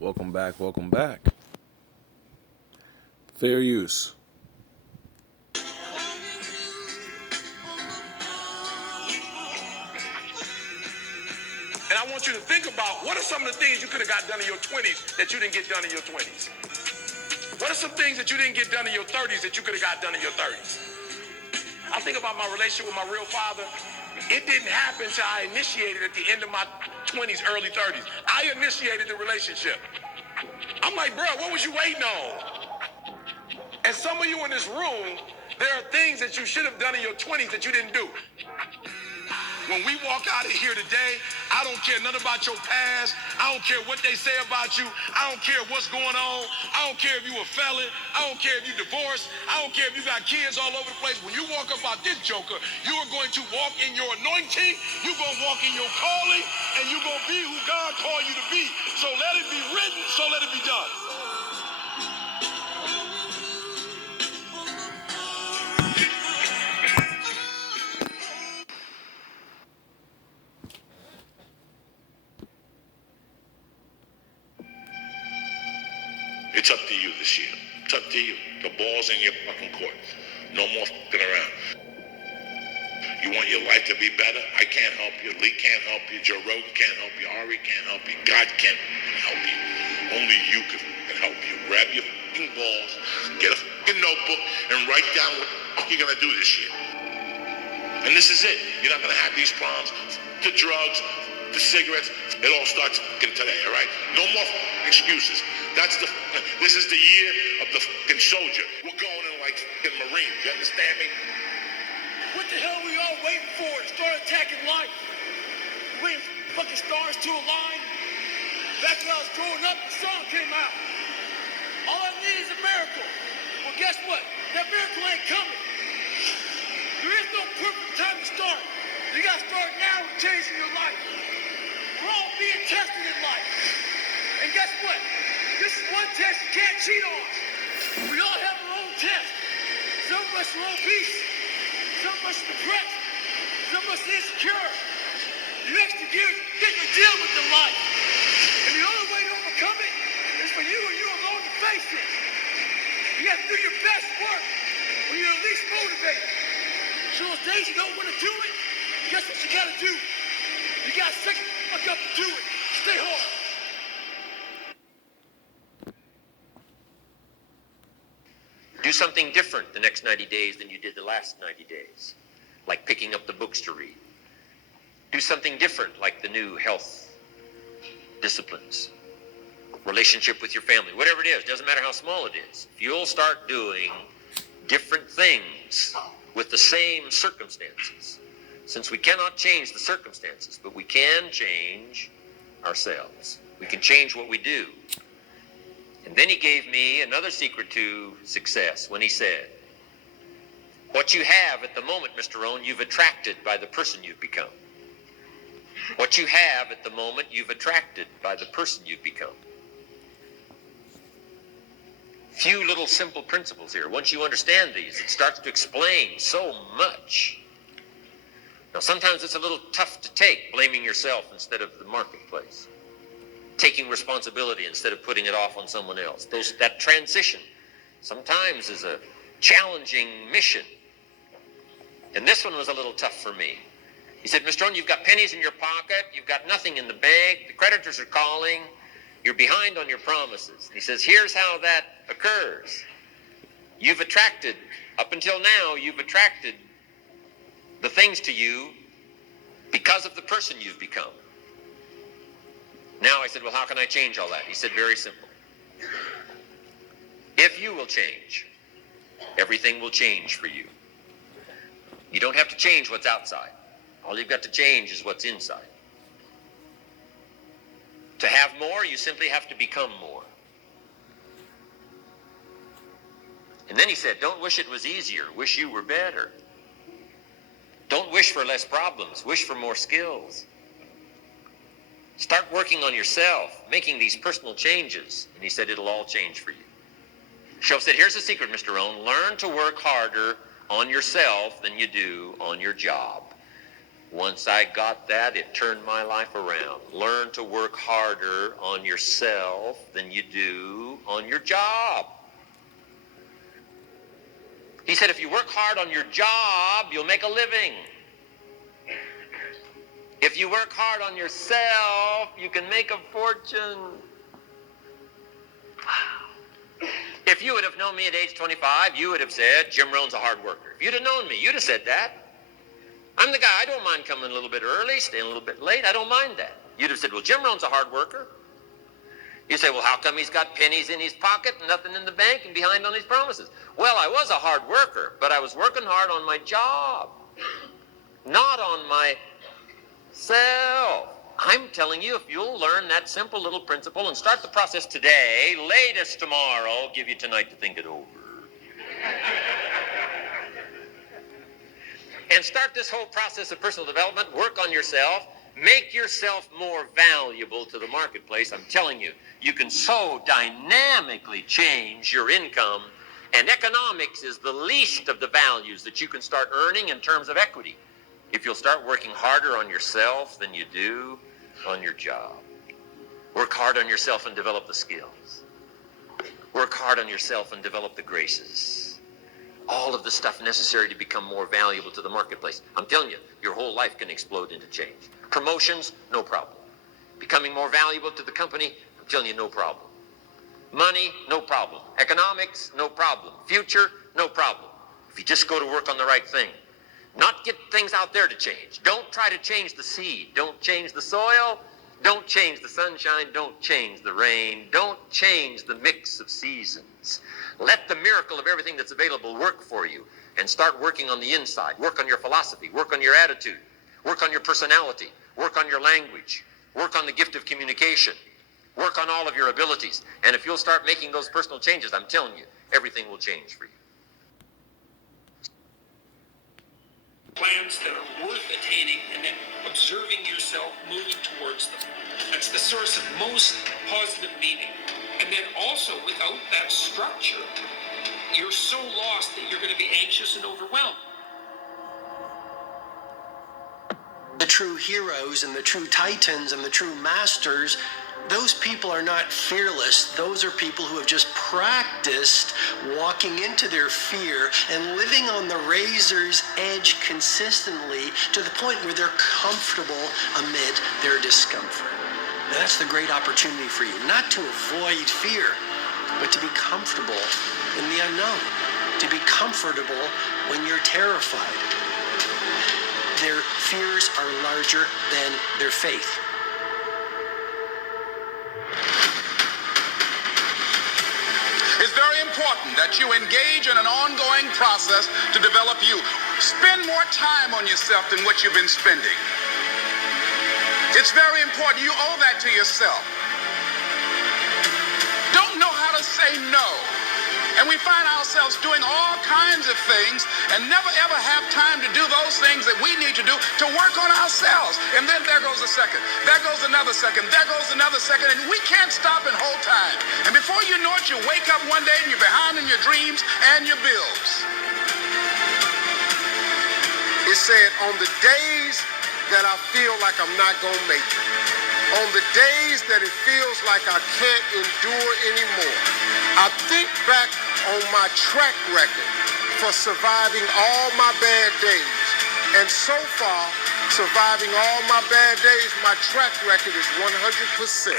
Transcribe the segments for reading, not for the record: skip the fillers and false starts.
Welcome back, welcome back. Fair use. And I want you to think about what are some of the things you could have got done in your 20s that you didn't get done in your 20s? What are some things that you didn't get done in your 30s that you could have got done in your 30s? I think about my relationship with my real father. It didn't happen until I initiated at the end of my 20s, early 30s. I initiated the relationship. I'm like, bro, what was you waiting on? And some of you in this room, there are things that you should have done in your 20s that you didn't do. When we walk out of here today, I don't care nothing about your past. I don't care what they say about you. I don't care what's going on. I don't care if you a felon. I don't care if you divorced. I don't care if you got kids all over the place. When you walk up out this joker, you are going to walk in your anointing. You're going to walk in your calling. And you're going to be who God called you to be. So let it be written. So let it be done. It's up to you this year. It's up to you. The ball's in your fucking court. No more fucking around. You want your life to be better? I can't help you. Lee can't help you. Joe Rogan can't help you. Ari can't help you. God can't help you. Only you can help you. Grab your fucking balls, get a fucking notebook, and write down what you're gonna do this year. And this is it. You're not gonna have these problems. The drugs, the cigarettes, it all starts today, all right? No more excuses. This is the year of the fucking soldier. We're going in like fucking Marines, you understand me? What the hell are we all waiting for to start attacking life? Waiting for fucking stars to align? Back when I was growing up, the song came out. All I need is a miracle. Well, guess what? That miracle ain't coming. There is no perfect time to start. You gotta start now with changing your life. We're all being tested in life. And guess what? This is one test you can't cheat on. We all have our own test. Some of us are obese. Some of us are depressed. Some of us are insecure. The next gear is getting a deal with the life. And the only way to overcome it is for you and you alone to face it. You have to do your best work when you're at least motivated. So those days you don't want to do it, guess what you gotta do? You gotta stick the fuck up and do it. Stay hard. Do something different the next 90 days than you did the last 90 days, like picking up the books to read. Do something different, like the new health disciplines, relationship with your family, whatever it is, doesn't matter how small it is. If you'll start doing different things with the same circumstances, since we cannot change the circumstances, but we can change ourselves. We can change what we do. And then he gave me another secret to success when he said, what you have at the moment, Mr. Rohn, you've attracted by the person you've become. What you have at the moment, you've attracted by the person you've become. Few little simple principles here. Once you understand these, it starts to explain so much. Now, sometimes it's a little tough to take, blaming yourself instead of the marketplace. Taking responsibility instead of putting it off on someone else. That transition sometimes is a challenging mission. And this one was a little tough for me. He said, Mr. Rohn, you've got pennies in your pocket, you've got nothing in the bank, the creditors are calling, you're behind on your promises. And he says, here's how that occurs. You've attracted, up until now, you've attracted the things to you because of the person you've become. Now I said, well, how can I change all that? He said, very simple. If you will change, everything will change for you. You don't have to change what's outside. All you've got to change is what's inside. To have more, you simply have to become more. And then he said, don't wish it was easier. Wish you were better. Don't wish for less problems. Wish for more skills. Start working on yourself, making these personal changes. And he said, it'll all change for you. Shoaff said, here's the secret, Mr. Rohn. Learn to work harder on yourself than you do on your job. Once I got that, it turned my life around. Learn to work harder on yourself than you do on your job. He said, if you work hard on your job, you'll make a living. If you work hard on yourself, you can make a fortune. Wow. If you would have known me at age 25, you would have said, Jim Rohn's a hard worker. If you'd have known me, you'd have said that. I'm the guy, I don't mind coming a little bit early, staying a little bit late. I don't mind that. You'd have said, well, Jim Rohn's a hard worker. You say, well, how come he's got pennies in his pocket and nothing in the bank and behind on his promises? Well, I was a hard worker, but I was working hard on my job, not on myself. I'm telling you, if you'll learn that simple little principle and start the process today, latest tomorrow, give you tonight to think it over. And start this whole process of personal development, work on yourself, make yourself more valuable to the marketplace. I'm telling you, you can so dynamically change your income, and economics is the least of the values that you can start earning in terms of equity if you'll start working harder on yourself than you do on your job. Work hard on yourself and develop the skills. Work hard on yourself and develop the graces. All of the stuff necessary to become more valuable to the marketplace. I'm telling you, your whole life can explode into change. Promotions, no problem. Becoming more valuable to the company, I'm telling you, no problem. Money, no problem. Economics, no problem. Future, no problem. If you just go to work on the right thing. Not get things out there to change. Don't try to change the seed. Don't change the soil. Don't change the sunshine. Don't change the rain. Don't change the mix of seasons. Let the miracle of everything that's available work for you, and start working on the inside. Work on your philosophy. Work on your attitude. Work on your personality. Work on your language. Work on the gift of communication. Work on all of your abilities. And if you'll start making those personal changes, I'm telling you, everything will change for you. Plans that are worth attaining, and then observing yourself moving towards them. That's the source of most positive meaning. And then also, without that structure, you're so lost that you're going to be anxious and overwhelmed. The true heroes and the true titans and the true masters, those people are not fearless. Those are people who have just practiced walking into their fear and living on the razor's edge consistently to the point where they're comfortable amid their discomfort. And that's the great opportunity for you, not to avoid fear, but to be comfortable in the unknown, to be comfortable when you're terrified. Their fears are larger than their faith. It's very important that you engage in an ongoing process to develop you. Spend more time on yourself than what you've been spending. It's very important. You owe that to yourself. Don't know how to say no. And we find ourselves doing all kinds of things and never ever have time to do those things that we need to do to work on ourselves. And then there goes a second. There goes another second. There goes another second. And we can't stop and hold time. And before you know it, you wake up one day and you're behind in your dreams and your bills. It said, on the days that I feel like I'm not going to make it, on the days that it feels like I can't endure anymore, I think back on my track record for surviving all my bad days. And so far, surviving all my bad days, my track record is 100%.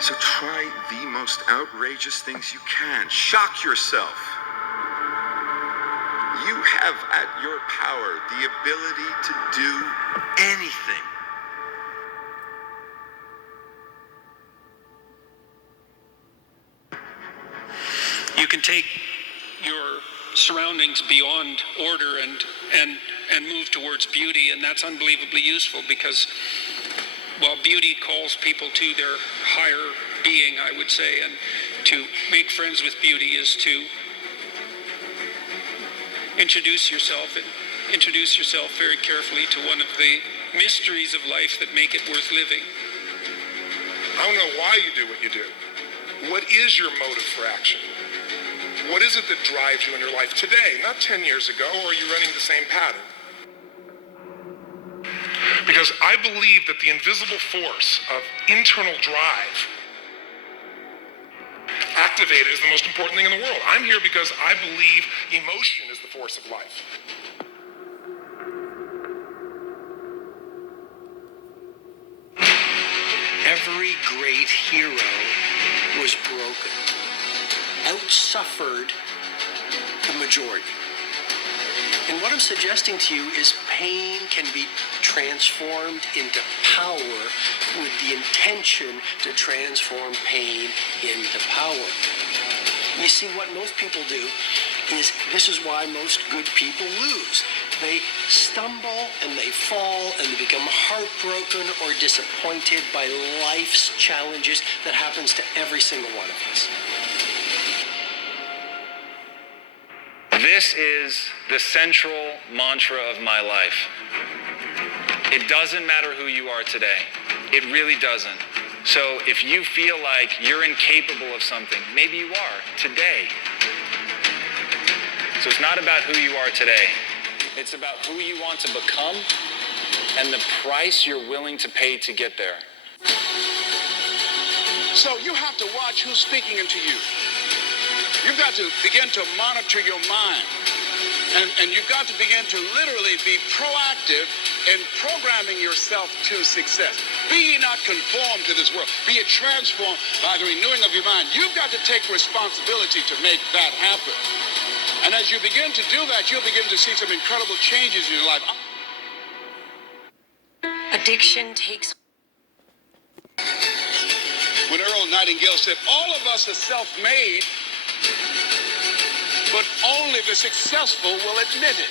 So try the most outrageous things you can. Shock yourself. You have at your power the ability to do anything. You can take your surroundings beyond order and move towards beauty, and that's unbelievably useful because, well, beauty calls people to their higher being, I would say, and to make friends with beauty is to introduce yourself very carefully to one of the mysteries of life that make it worth living. I don't know why you do what you do. What is your motive for action? What is it that drives you in your life today, not 10 years ago, or are you running the same pattern? Because I believe that the invisible force of internal drive activated is the most important thing in the world. I'm here because I believe emotion is the force of life. Every great hero was broken, outsuffered the majority. And what I'm suggesting to you is pain can be transformed into power with the intention to transform pain into power. You see, what most people do is, this is why most good people lose. They stumble and they fall and they become heartbroken or disappointed by life's challenges that happens to every single one of us. This is the central mantra of my life. It doesn't matter who you are today. It really doesn't. So if you feel like you're incapable of something, maybe you are today. So it's not about who you are today. It's about who you want to become and the price you're willing to pay to get there. So you have to watch who's speaking into you. You've got to begin to monitor your mind. And you've got to begin to literally be proactive in programming yourself to success. Be ye not conformed to this world. Be ye transformed by the renewing of your mind. You've got to take responsibility to make that happen. And as you begin to do that, you'll begin to see some incredible changes in your life. Addiction takes... When Earl Nightingale said, all of us are self-made, but only the successful will admit it.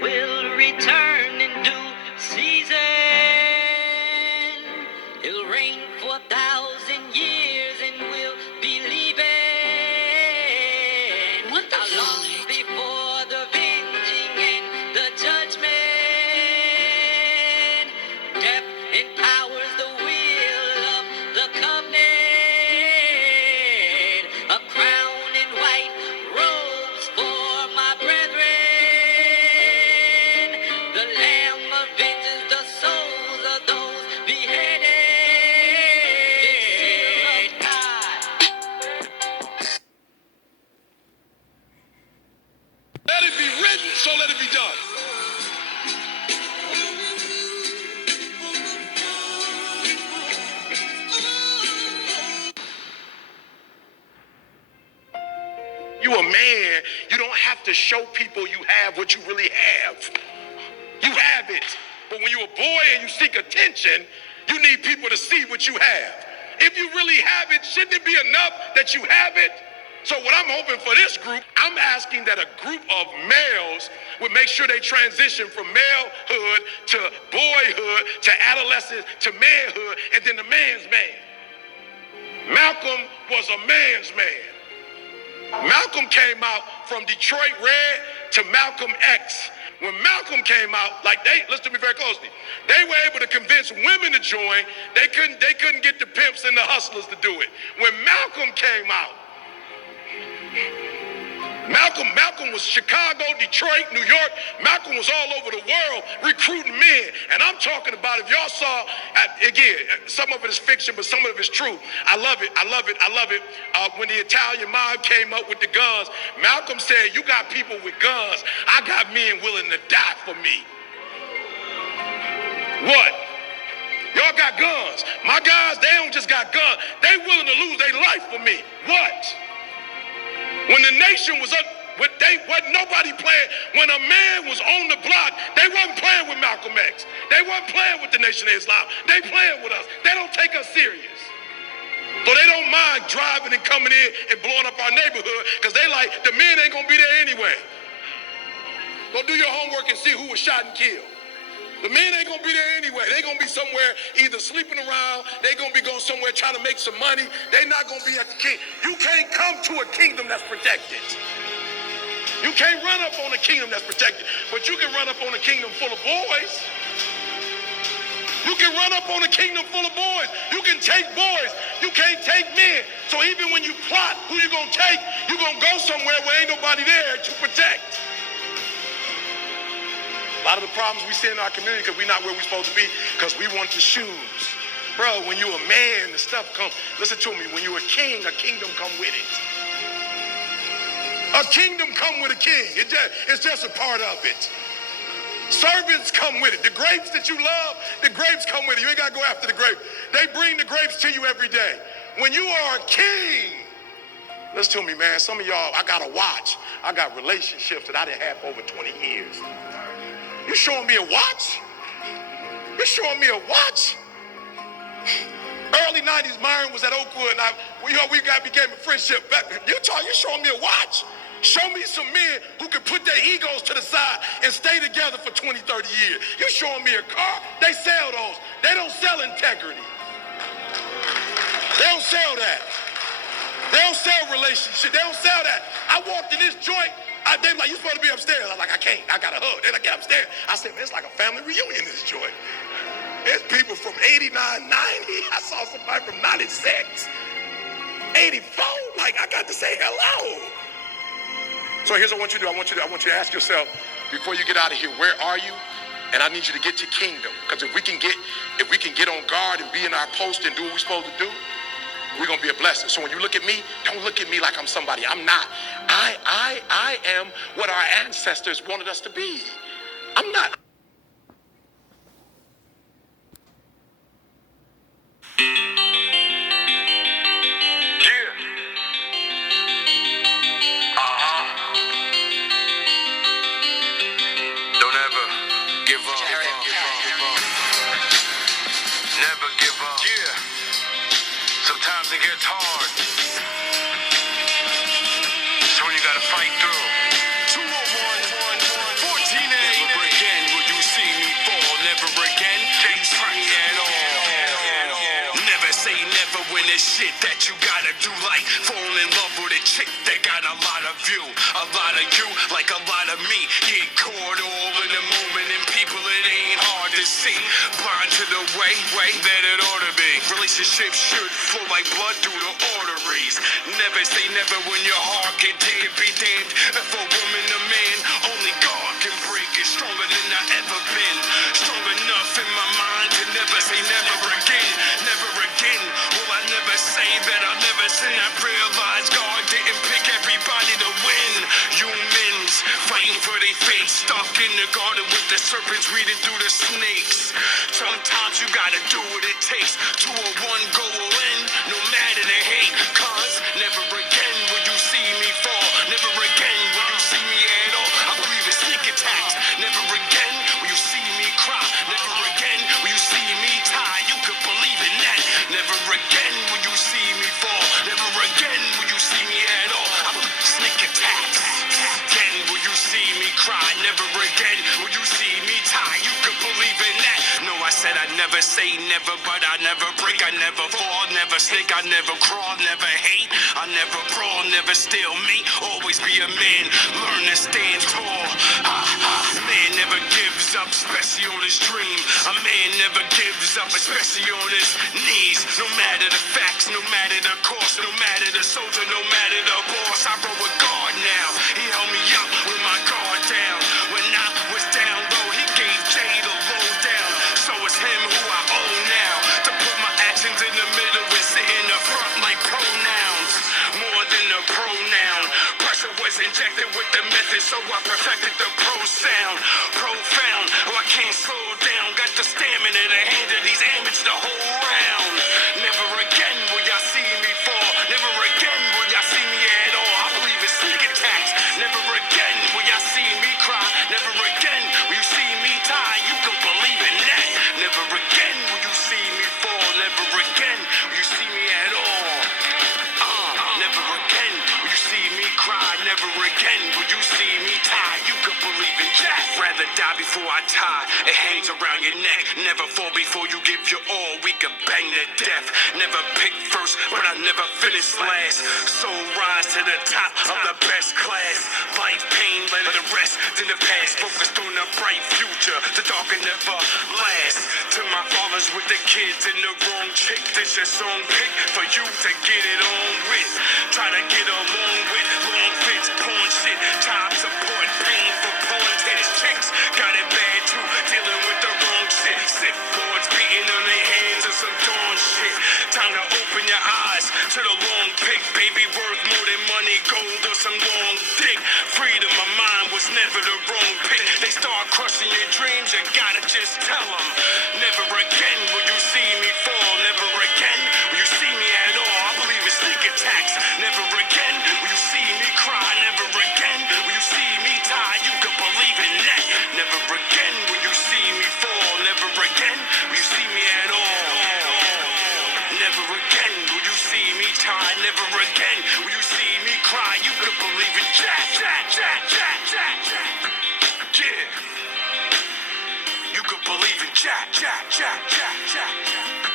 Will return in due season. It'll rain for 1,000 years and we'll be leaving. How long before the avenging and the judgment? Death empowers the will of the covenant. A crown and white robes for my brethren. The Lamb avenges the souls of those beheaded. The seal of God. Let it be written, so let it be done. You a man, you don't have to show people you have what you really have. You have it. But when you're a boy and you seek attention, you need people to see what you have. If you really have it, shouldn't it be enough that you have it? So what I'm hoping for this group, I'm asking that a group of males would make sure they transition from malehood to boyhood to adolescence to manhood and then the man's man. Malcolm was a man's man. Malcolm came out from Detroit Red to Malcolm X. When Malcolm came out, listen to me very closely, they were able to convince women to join. They couldn't get the pimps and the hustlers to do it. When Malcolm came out, Malcolm was Chicago, Detroit, New York. Malcolm was all over the world recruiting men. And I'm talking about, if y'all saw, again, some of it is fiction, but some of it is true. I love it. When the Italian mob came up with the guns, Malcolm said, you got people with guns. I got men willing to die for me. What? Y'all got guns. My guys, they don't just got guns. They willing to lose their life for me. What? When the nation was up, wasn't nobody playing. When a man was on the block, they wasn't playing with Malcolm X. They wasn't playing with the Nation of Islam. They playing with us. They don't take us serious. So they don't mind driving and coming in and blowing up our neighborhood because they like, the men ain't gonna be there anyway. Go do your homework and see who was shot and killed. The men ain't gonna be there anyway. They gonna be somewhere either sleeping around, they gonna be going somewhere trying to make some money. They not gonna be at the king. You can't come to a kingdom that's protected. You can't run up on a kingdom that's protected, but you can run up on a kingdom full of boys. You can run up on a kingdom full of boys. You can take boys. You can't take men. So even when you plot who you're going to take, you're going to go somewhere where ain't nobody there to protect. A lot of the problems we see in our community because we're not where we're supposed to be because we want the shoes. Bro, when you're a man, the stuff comes. Listen to me. When you're a king, a kingdom come with it. A kingdom come with a king. It's just a part of it. Servants come with it. The grapes that you love, the grapes come with it. You ain't got to go after the grapes. They bring the grapes to you every day. When you are a king, listen to me, man. Some of y'all, I got a watch. I got relationships that I didn't have for over 20 years. You showing me a watch? You showing me a watch? Early 90s, Myron was at Oakwood, and became a friendship. You showing me a watch? Show me some men who can put their egos to the side and stay together for 20, 30 years. You showing me a car? They sell those. They don't sell integrity. They don't sell that. They don't sell relationship. They don't sell that. I walked in this joint. They were like, you supposed to be upstairs. I was like, I can't. I got a hug. They're like, get upstairs. I said, man, it's like a family reunion in this joint. There's people from 89, 90. I saw somebody from 96, 84. Like, I got to say hello. So here's what I want you to do. I want you to ask yourself, before you get out of here, where are you? And I need you to get to kingdom. Because if we can get on guard and be in our post and do what we're supposed to do, we're gonna be a blessing. So when you look at me, don't look at me like I'm somebody. I'm not. I am what our ancestors wanted us to be. I'm not. Sometimes it gets hard. So you gotta fight through. 201, 14A. Never again will you see me fall. Never again will you see me at all. Never say never when it's shit that you gotta do, like fall in love with a chick that got a lot of you. A lot of you, like a lot of me. Get caught all in the moment and people it ain't hard to see. Blind to the way that it ought to be. Relationships should flow like blood through the arteries. Never say never when your heart can take it, be damned. If a woman, a man, only God can break it. Stronger than I ever been. Strong enough in my mind to never say never again. Never again will I never say that I'll never sin. I realize God didn't pick everybody to win. Humans fighting for their fate. Stuck in the garden with the serpents reading through the snakes. Sometimes you gotta do what it takes. 201 go all in, no matter the hate. Cause never again will you see me fall. Never again will you see me at all. I believe in sneak attacks. Never again will you see me cry. Never again will you see me tie. You could believe in that. Never again will you see me fall. Never again will you see me at all. I believe in sneak attacks. Again will you see me cry. Never again will you see me tie. You could believe in that. No, I said I'd never say never, but I never break, I never fall, never sneak, I never crawl, never hate, I never brawl, never steal me, always be a man, learn to stand tall. Man never gives up, especially on his dream. A man never gives up, especially on his knees. No matter the facts, no matter the cost, no matter the soldier, no matter the boss. I roll with God now. He held me up with my guard down. When I was down low, he gave Jay the lowdown. So it's him who I owe now. To put my actions in the middle and sit in the front like pronouns. More than a pronoun. Pressure was injected with the method, so I perfected the pro sound. Profound, oh I can't slow down. Got the stamina to handle these amateurs the whole round. Never again will y'all see me fall. Never again will y'all see me at all. I believe in sneak attacks. Never again will y'all see me cry. Never again will you see me die. You can believe in that. Never again will you see me fall. Never again will you see me at all. Never again will you see me cry. Never again will you see me die. You can believe believe in Jack. Rather die before I tie. It hangs around your neck. Never fall before you give your all. We can bang to death. Never pick first, but I never finish last. Soul rise to the top of the best class. Life pain, let the rest in the past. Focused on the bright future. The dark can never last. To my fathers with the kids and the wrong chick. This your song pick for you to get it on with. Try to get along with long fits, porn shit, child support, pain for porn tits. Chicks got it bad too, dealing with the wrong shit. Sick boards beating on their hands and some dawn shit. Time to open your eyes to the long pick. Baby worth more than money, gold or some long dick. Freedom of mind was never the wrong pick. They start crushing your dreams, you gotta just tell them. Never again will you see me fall. Never again will you see me at all. I believe in sneak attacks. Never again will you see me cry. Never again will you see me die. You can believe in that. Never again will you see me fall. Never again will you see me at all. Never again will you see me tie. Never again will you see me cry. You can believe in Jack, Jack, Jack, Jack, Jack, Jack. Yeah. You could believe in Jack, Jack, Jack, Jack, Jack, Jack.